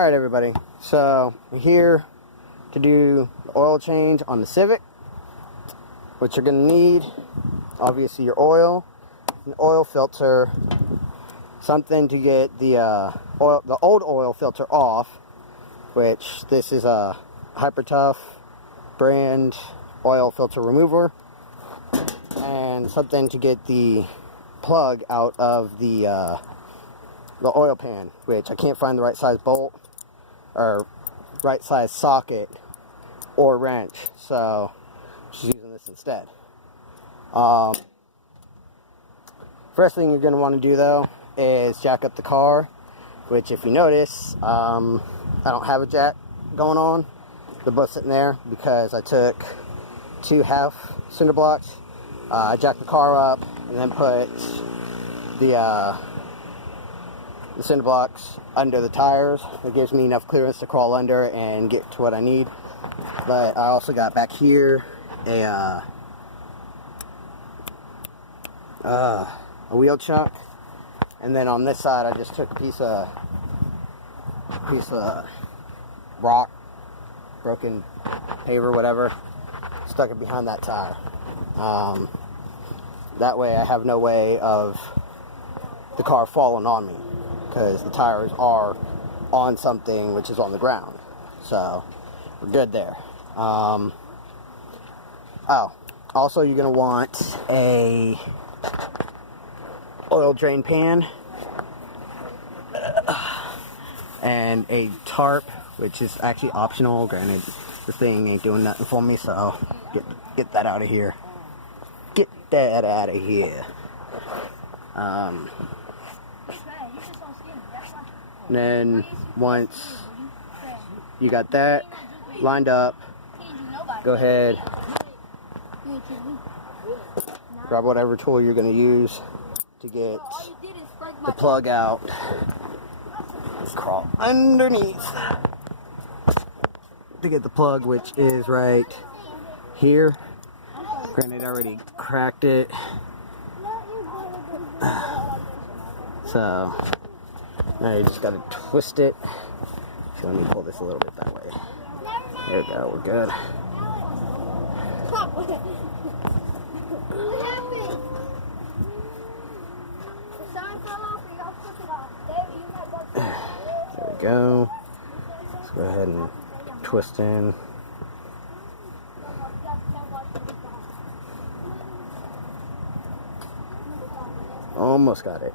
Alright everybody, so we're here to do the oil change on the Civic. What you're going to need, obviously your oil, an oil filter, something to get the old oil filter off, which this is a Hyper Tough brand oil filter remover, and something to get the plug out of the oil pan, which I can't find the right size bolt or right size socket or wrench, so I'm just using this instead. First thing you're going to want to do though is jack up the car, which if you notice, I don't have a jack going on. They're both sitting there because I took 2 half cinder blocks. I jacked the car up and then put the cinder blocks under the tires. It gives me enough clearance to crawl under and get to what I need. But I also got back here a wheel chuck, and then on this side I just took a piece of rock, broken paver, whatever, stuck it behind that tire. That way I have no way of the car falling on me, because the tires are on something which is on the ground, so we're good there. Also you're going to want a oil drain pan and a tarp, which is actually optional. Granted, this thing ain't doing nothing for me, so get that out of here. Get that out of here. Then once you got that lined up, go ahead, grab whatever tool you're going to use to get the plug out. Let's crawl underneath to get the plug, which is right here. Granted, I already cracked it, so now you just got to twist it. So let me pull this a little bit that way. There we go, we're good. There we go. Let's go ahead and twist in. Almost got it.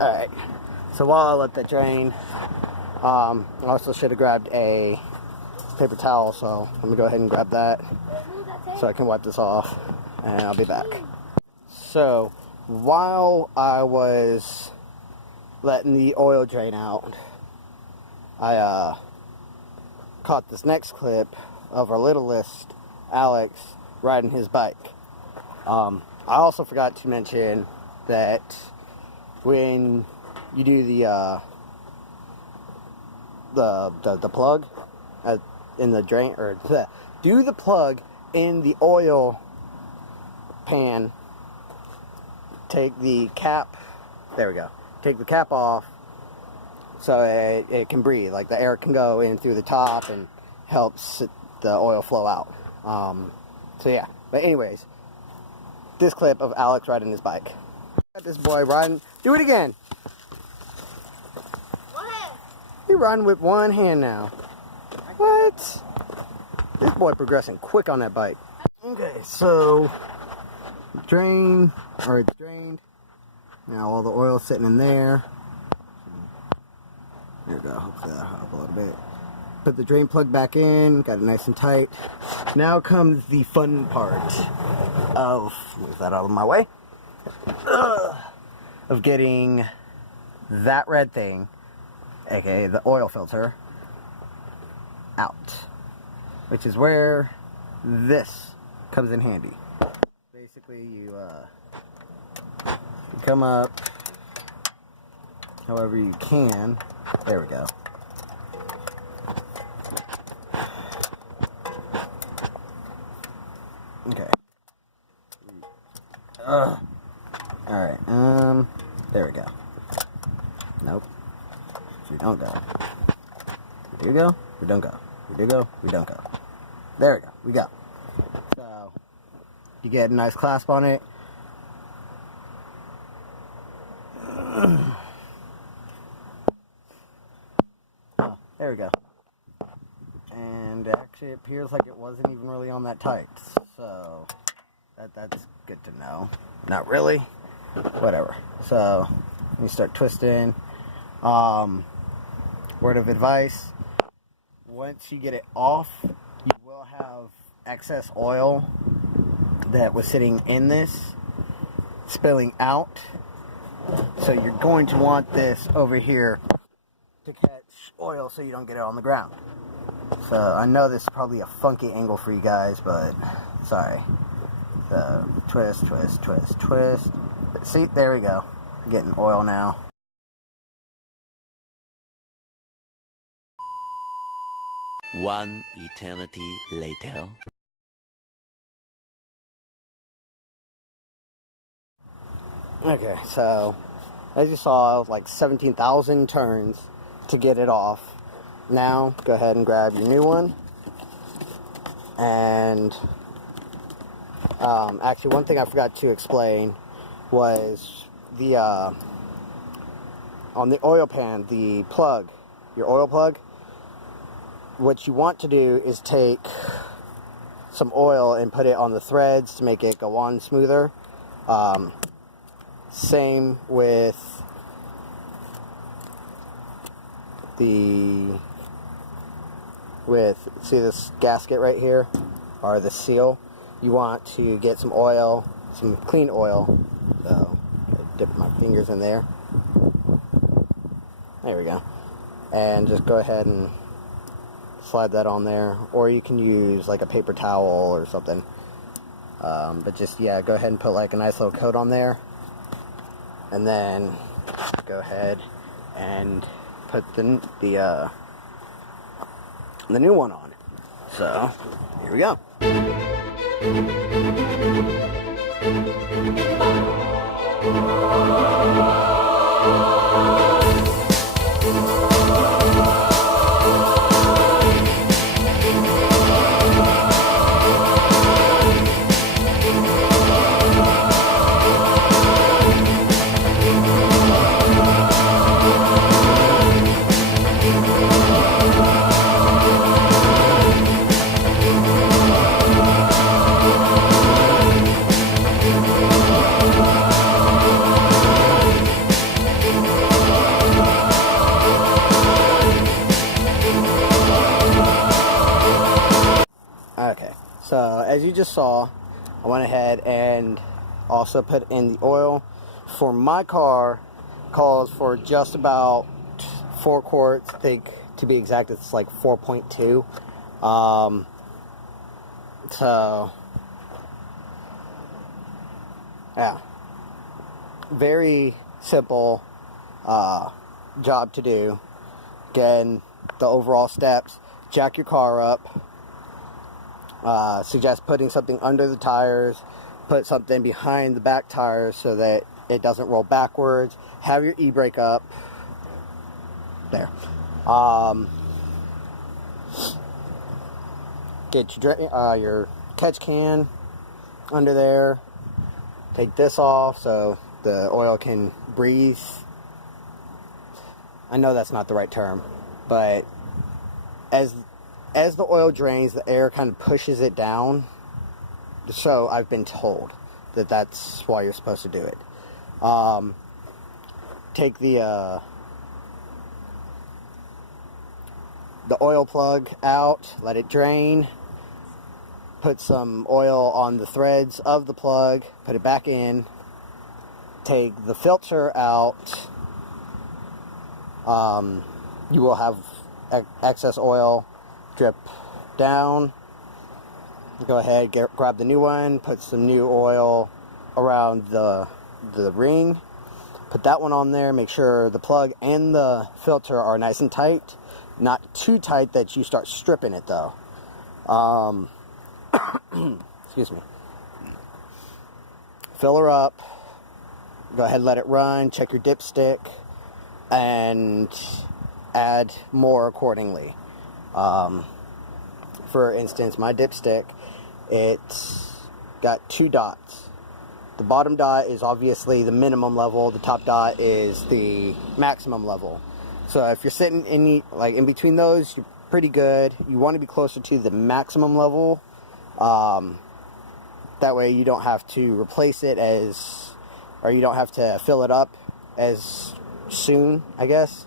Alright, so while I let that drain, I also should have grabbed a paper towel, so let me go ahead and grab that so I can wipe this off, and I'll be back. So while I was letting the oil drain out, I caught this next clip of our littlest Alex riding his bike. I also forgot to mention that when you do the plug in the drain, or do the plug in the oil pan, take the cap, there we go, take the cap off so it can breathe, like the air can go in through the top and helps the oil flow out. So yeah, but anyways, this clip of Alex riding his bike. Got this boy riding. Do it again. He riding with one hand now. What? This boy progressing quick on that bike. Okay, so it's drained. Now all the oil's sitting in there. There we go. Hopefully that'll help a little bit. Put the drain plug back in. Got it nice and tight. Now comes the fun part of, move that out of my way, of getting that red thing, aka the oil filter, out, which is where this comes in handy. basically you come up however you can. There we go. Okay. Alright, there we go. Nope. We don't go. We do go, we don't go. We do go, we don't go. There we go, we go. So, you get a nice clasp on it. Oh, there we go. And actually it appears like it wasn't even really on that tight. So, that's good to know. Not really. Whatever. So, you start twisting. Word of advice. Once you get it off, you will have excess oil that was sitting in this spilling out. So you're going to want this over here to catch oil so you don't get it on the ground. So I know this is probably a funky angle for you guys, but sorry. So twist, twist, twist, twist. See, there we go. We're getting oil now. One eternity later. Okay, so as you saw, like 17,000 turns to get it off. Now, go ahead and grab your new one. And actually, one thing I forgot to explain was the on the oil pan, the plug, your oil plug. What you want to do is take some oil and put it on the threads to make it go on smoother. Same with see this gasket right here, or the seal. You want to get some oil, some clean oil. So I dip my fingers in there. There we go. And just go ahead and slide that on there, or you can use like a paper towel or something. But just, yeah, go ahead and put like a nice little coat on there, and then go ahead and put the new one on. So here we go. Okay, so as you just saw, I went ahead and also put in the oil. For my car, calls for just about 4 quarts. I think, to be exact, it's like 4.2. So yeah, very simple job to do. Again, the overall steps: jack your car up. Suggest putting something under the tires, put something behind the back tires so that it doesn't roll backwards. Have your e-brake up. There. Get your catch can under there. Take this off so the oil can breathe. I know that's not the right term, but as the oil drains, the air kind of pushes it down. So I've been told that that's why you're supposed to do it. Take the oil plug out, let it drain. Put some oil on the threads of the plug, put it back in. Take the filter out. You will have excess oil drip down. Go ahead, grab the new one, put some new oil around the ring. Put that one on there. Make sure the plug and the filter are nice and tight. Not too tight that you start stripping it though. Excuse me. Fill her up. Go ahead, let it run. Check your dipstick, and add more accordingly. For instance, my dipstick, it's got 2 dots. The bottom dot is obviously the minimum level. The top dot is the maximum level. So if you're sitting in between those, you're pretty good. You want to be closer to the maximum level. That way you don't have to replace it or you don't have to fill it up as soon, I guess.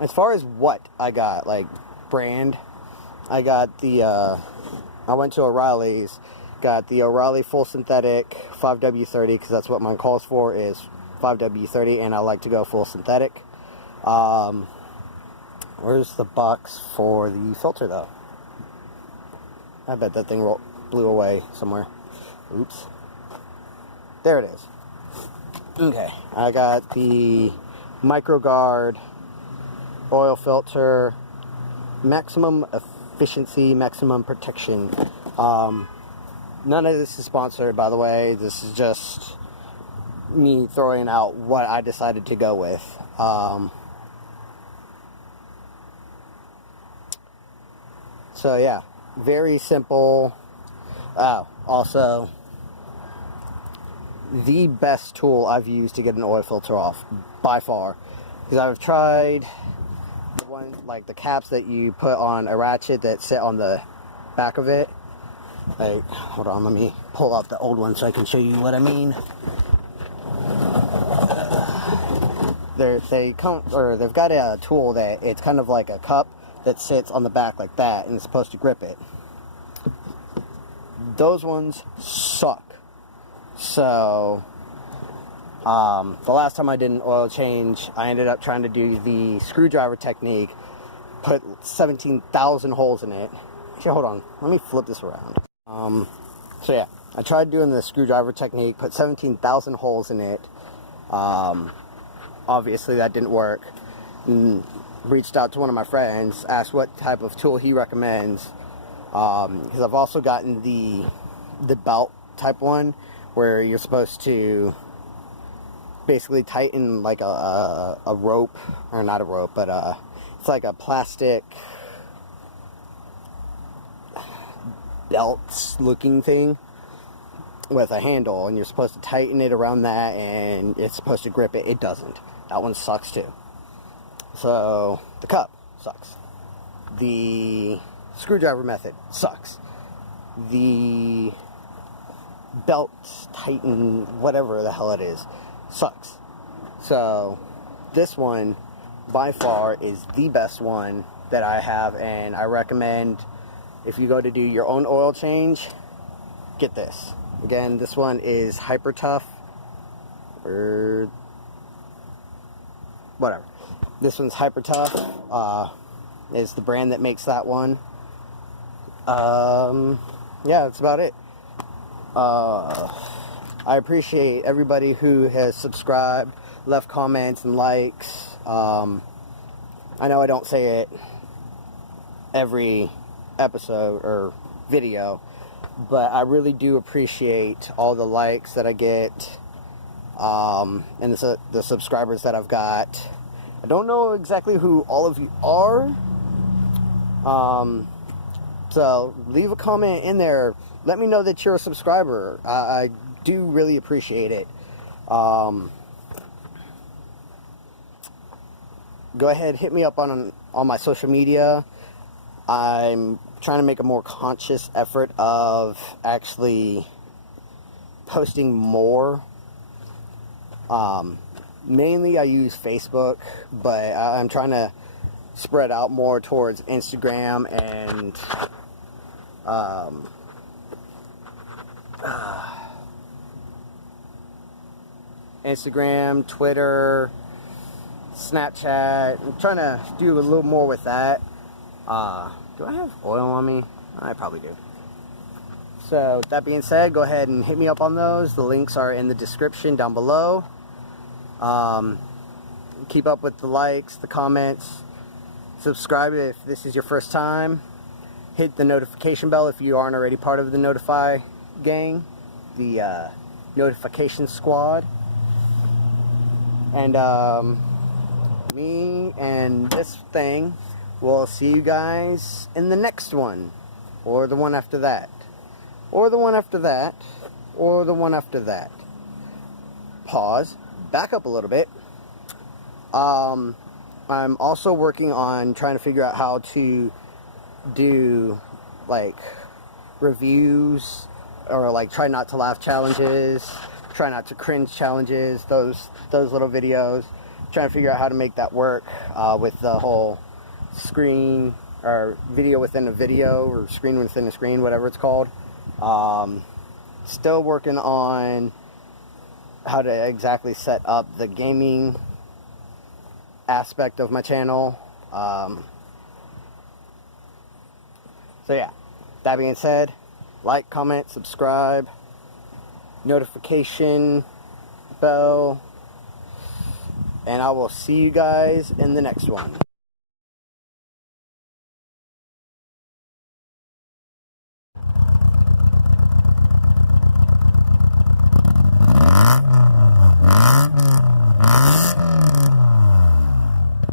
As far as what I got, like brand, I got I went to O'Reilly's, got the O'Reilly Full Synthetic 5W30, because that's what mine calls for, is 5W30, and I like to go full synthetic. Where's the box for the filter though? I bet that thing blew away somewhere. Oops. There it is. Okay, I got the MicroGuard oil filter, maximum efficiency, maximum protection. None of this is sponsored, by the way. This is just me throwing out what I decided to go with. So yeah, very simple. Also, the best tool I've used to get an oil filter off, by far, because I've tried the one, like the caps that you put on a ratchet that sit on the back of it. Like, hold on, let me pull out the old one so I can show you what I mean. They've got a tool that it's kind of like a cup that sits on the back like that, and it's supposed to grip it. Those ones suck. So, the last time I did an oil change, I ended up trying to do the screwdriver technique, put 17,000 holes in it. Actually, hold on, let me flip this around. So yeah, I tried doing the screwdriver technique, put 17,000 holes in it. Obviously that didn't work. And reached out to one of my friends, asked what type of tool he recommends. Because I've also gotten the belt type one, where you're supposed to basically tighten like a rope, or not a rope, but it's like a plastic belt looking thing with a handle, and you're supposed to tighten it around that, and it's supposed to grip it. It doesn't. That one sucks too. So the cup sucks. The screwdriver method sucks. The belt tighten, whatever the hell it is, sucks. So this one by far is the best one that I have, and I recommend, if you go to do your own oil change, get this. Again, this one is Hyper Tough, or whatever. This one's Hyper Tough. Is the brand that makes that one. Yeah, that's about it. I appreciate everybody who has subscribed, left comments and likes. I know I don't say it every episode or video, but I really do appreciate all the likes that I get, and the subscribers that I've got. I don't know exactly who all of you are, so leave a comment in there. Let me know that you're a subscriber. I do really appreciate it. Go ahead, hit me up on my social media. I'm trying to make a more conscious effort of actually posting more. Mainly I use Facebook, but I'm trying to spread out more towards Instagram and Instagram, Twitter, Snapchat. I'm trying to do a little more with that. Do I have oil on me? I probably do. So that being said, go ahead and hit me up on those. The links are in the description down below. Keep up with the likes, the comments. Subscribe if this is your first time. Hit the notification bell if you aren't already part of the Notify gang, the notification squad. And me and this thing will see you guys in the next one, or the one after that, or the one after that, or the one after that. Pause. Back up a little bit. I'm also working on trying to figure out how to do like reviews, or like try not to laugh challenges, try not to cringe challenges, those little videos. Trying to figure out how to make that work with the whole screen or video within a video, or screen within a screen, whatever it's called. Still working on how to exactly set up the gaming aspect of my channel. So yeah, that being said, like, comment, subscribe, notification bell, and I will see you guys in the next one.